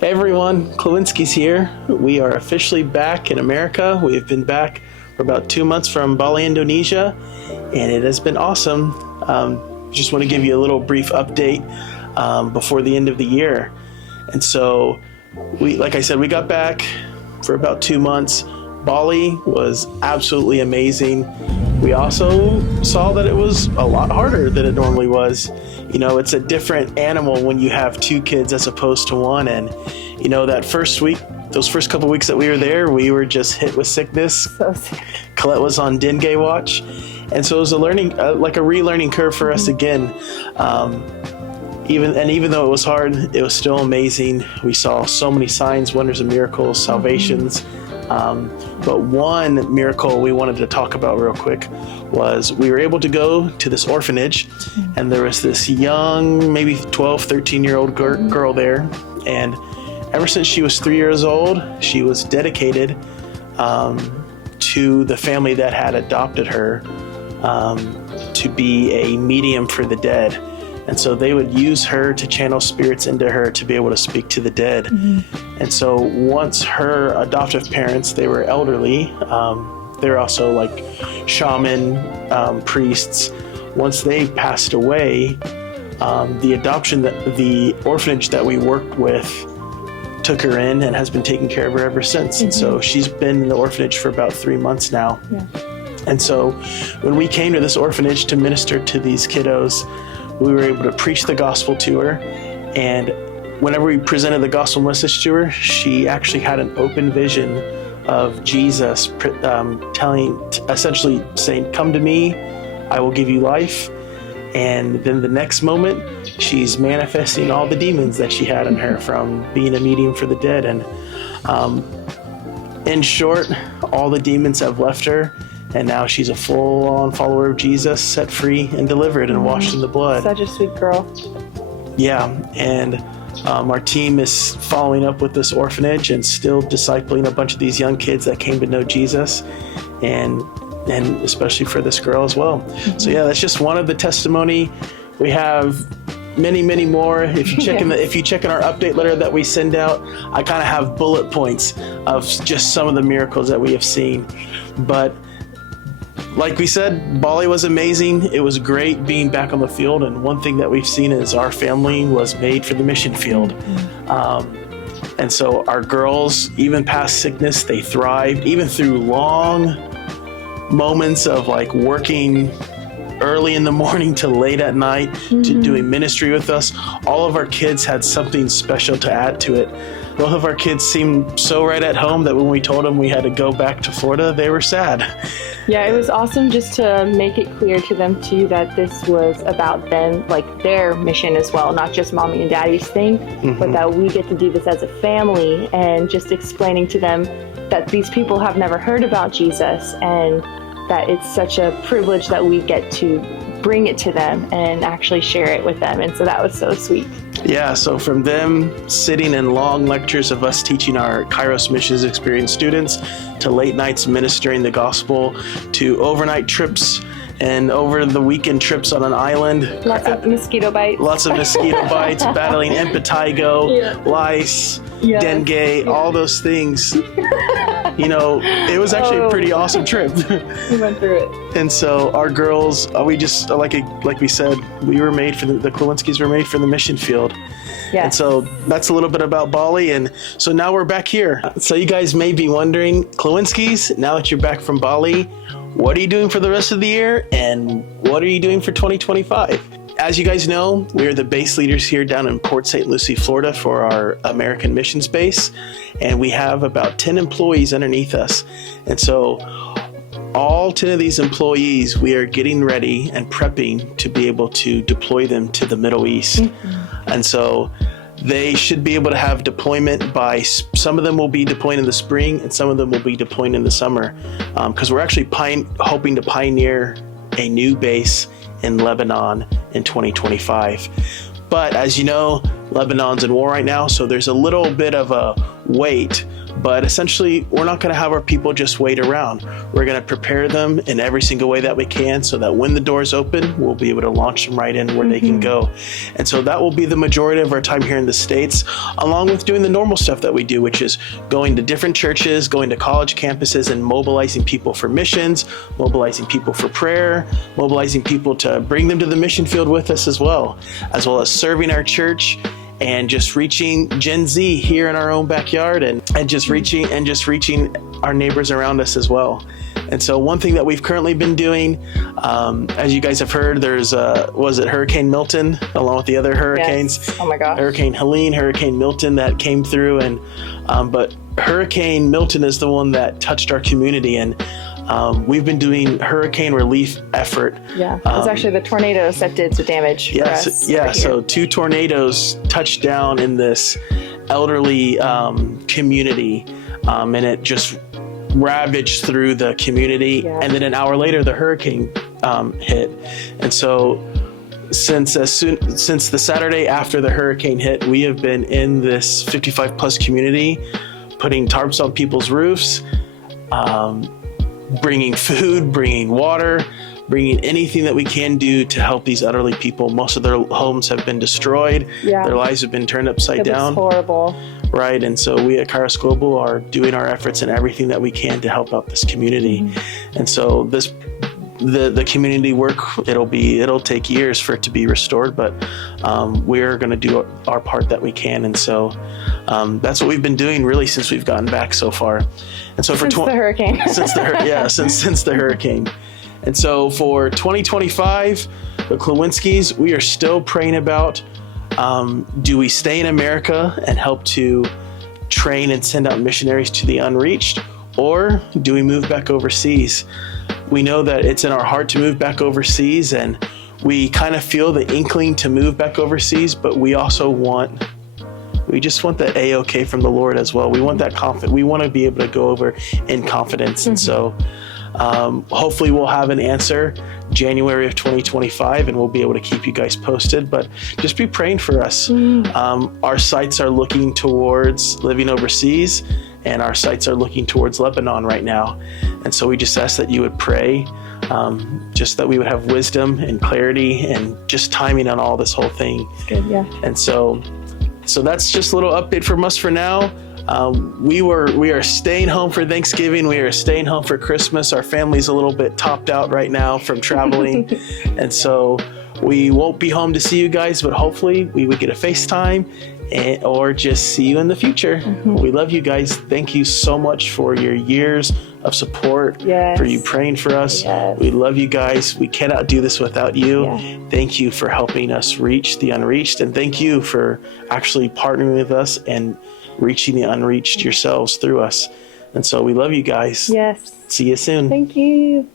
Hey everyone, Klawinski's here. We are officially back in America. We have been back for about 2 months from Bali, Indonesia, and it has been awesome. Just want to give you a little brief update before the end of the year. And so, like I said, we got back for about 2 months. Bali was absolutely amazing. We also saw that it was a lot harder than it normally was. You know, it's a different animal when you have 2 kids as opposed to 1. And, you know, that first week, those first couple weeks that we were there, we were just hit with sickness. So sick. Colette was on dengue watch. And so it was a learning, like a relearning curve for us again. Even though it was hard, it was still amazing. We saw so many signs, wonders, and miracles, salvations. But one miracle we wanted to talk about real quick was we were able to go to this orphanage, and there was this young, maybe 12, 13-year-old girl there. And ever since she was 3 years old, she was dedicated to the family that had adopted her to be a medium for the dead. And so they would use her to channel spirits into her to be able to speak to the dead. And so once her adoptive parents, they were elderly, they're also like shaman, priests. Once they passed away, the orphanage that we worked with took her in and has been taking care of her ever since. And so she's been in the orphanage for about 3 months now. And so when we came to this orphanage to minister to these kiddos, we were able to preach the gospel to her. And whenever we presented the gospel message to her, she actually had an open vision of Jesus essentially saying, "Come to me, I will give you life." And then the next moment, she's manifesting all the demons that she had in her from being a medium for the dead. And in short, all the demons have left her. And now she's a full-on follower of Jesus, set free and delivered and washed in the blood. Such a sweet girl. Yeah, and our team is following up with this orphanage and still discipling a bunch of these young kids that came to know Jesus, and especially for this girl as well. So yeah, that's just one of the testimony. We have many, many more. If you check in our update letter that we send out, I kind of have bullet points of just some of the miracles that we have seen. But like we said, Bali was amazing. It was great being back on the field. And one thing that we've seen is our family was made for the mission field. And so our girls, even past sickness, they thrived, even through long moments of like working early in the morning to late at night, to doing ministry with us. All of our kids had something special to add to it. Both of our kids seemed so right at home that when we told them we had to go back to Florida, they were sad. Yeah, it was awesome just to make it clear to them too that this was about them, like their mission as well, not just mommy and daddy's thing, but that we get to do this as a family, and just explaining to them that these people have never heard about Jesus, and that it's such a privilege that we get to bring it to them and actually share it with them. And so that was so sweet. Yeah, so from them sitting in long lectures of us teaching our Kairos Missions Experience students, to late nights ministering the gospel, to overnight trips and over the weekend trips on an island. Lots of mosquito bites. Battling impetigo, lice, dengue, all those things. You know, it was actually a pretty awesome trip. We went through it. And so our girls, we just, like we said, we were made for the Klawinskis were made for the mission field. Yes. And so that's a little bit about Bali. And so now we're back here. So you guys may be wondering, Klawinskis, now that you're back from Bali, what are you doing for the rest of the year? And what are you doing for 2025? As you guys know, we are the base leaders here down in Port St. Lucie, Florida for our American missions base. And we have about 10 employees underneath us. And so all 10 of these employees, we are getting ready and prepping to be able to deploy them to the Middle East. And so they should be able to have deployment by, some of them will be deploying in the spring and some of them will be deploying in the summer. Because we're actually hoping to pioneer a new base in Lebanon in 2025. But as you know, Lebanon's in war right now, so there's a little bit of a wait. But essentially, we're not going to have our people just wait around. We're going to prepare them in every single way that we can so that when the doors open, we'll be able to launch them right in where they can go. And so that will be the majority of our time here in the States, along with doing the normal stuff that we do, which is going to different churches, going to college campuses, and mobilizing people for missions, mobilizing people for prayer, mobilizing people to bring them to the mission field with us as well as serving our church and just reaching Gen Z here in our own backyard and just reaching our neighbors around us as well. And so one thing that we've currently been doing, as you guys have heard, there's was it Hurricane Milton along with the other hurricanes? Yes. Oh my gosh. Hurricane Helene, Hurricane Milton that came through, and but Hurricane Milton is the one that touched our community, and we've been doing hurricane relief effort. Yeah, it was actually the tornadoes that did the damage for us. Yeah, so 2 tornadoes touched down in this elderly community, and it just ravaged through the community. Yeah. And then an hour later, the hurricane hit. And so since the Saturday after the hurricane hit, we have been in this 55 plus community, putting tarps on people's roofs, bringing food, bringing water, bringing anything that we can do to help these elderly people. Most of their homes have been destroyed. Yeah. Their lives have been turned upside down. It was horrible. Right. And so we at Kairos Global are doing our efforts and everything that we can to help out this community. And so the community work, it'll take years for it to be restored, but we're going to do our part that we can. And so that's what we've been doing really since we've gotten back so far. And so Since the hurricane. since the hurricane. And so for 2025, the Klawinskis, we are still praying about, do we stay in America and help to train and send out missionaries to the unreached, or do we move back overseas? We know that it's in our heart to move back overseas, and we kind of feel the inkling to move back overseas, but we also we just want that A-OK from the Lord as well. We want that confidence. We want to be able to go over in confidence. And so hopefully we'll have an answer January of 2025, and we'll be able to keep you guys posted, but just be praying for us. Our sights are looking towards living overseas, and our sights are looking towards Lebanon right now. And so we just ask that you would pray, just that we would have wisdom and clarity and just timing on all this whole thing. Good, yeah. And so that's just a little update from us for now. We are staying home for Thanksgiving. We are staying home for Christmas. Our family's a little bit topped out right now from traveling. And so we won't be home to see you guys, but hopefully we would get a FaceTime or just see you in the future. We love you guys. Thank you so much for your years of support, for you praying for us. We love you guys. We cannot do this without you. Thank you for helping us reach the unreached, and thank you for actually partnering with us and reaching the unreached yourselves through us. And so we love you guys. Yes. See you soon. Thank you.